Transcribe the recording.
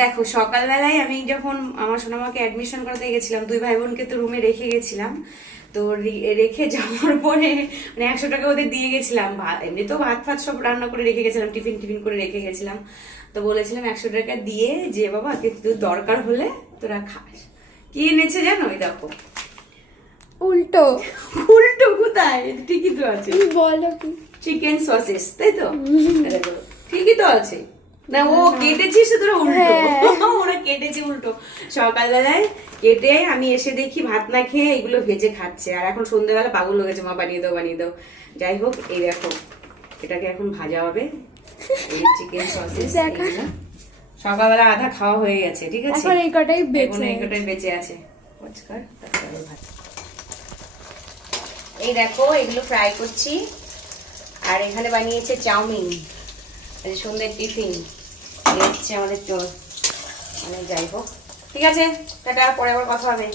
দেখো সকালবেলায় আমি যখন আমার সোনামাকে অ্যাডমিশন করাতে গেছিলাম, দুই ভাই বোনকে তো রুমে রেখে গেছিলাম। তো রেখে যাওয়ার পরে মানে 100 টাকা ওদের দিয়ে গেছিলাম। এমনি তো ভাত ফাত সব রান্না করে রেখে গেছিলাম, টিফিন টিফিন করে রেখে গেছিলাম। তো বলেছিলাম 100 টাকা দিয়ে যে বাবা কিন্তু দরকার হলে তোরা খাস। কি এনেছে জানো? ওই দেখো উল্টো। উল্টো কোথায়? ঠিকই তো আছে। তুমি বলো কি? চিকেন সসেস, তাই তো? দেখো, ঠিকই তো আছে না? ও কেটেছিস তোরা উল্টো। ওরা কেটেছে উল্টো। সকালবেলায় কেটে আমি এসে দেখি ভাত না খেয়ে এগুলো ভেজে খাচ্ছে, আর এখন সন্ধ্যেবেলা পাগল হয়ে গেছে, মা বানিয়ে দাও বানিয়ে দাও। যাই হোক, এই দেখো এটাকে এখন ভাজা হবে, এই চিকেন সসেস। সকালবেলা আধা খাওয়া হয়ে গেছে, ঠিক আছে? এখন এই কটাই এখন এই কটাই বেঁচে আছে। তারপরে ভাত। এই দেখো এগুলো ফ্রাই করছি, আর এখানে বানিয়েছে চাউমিন, সন্ধ্যের টিফিন। এই হচ্ছে আমাদের চল, মানে যাই হোক, ঠিক আছে, টাটা, পরে আবার কথা হবে।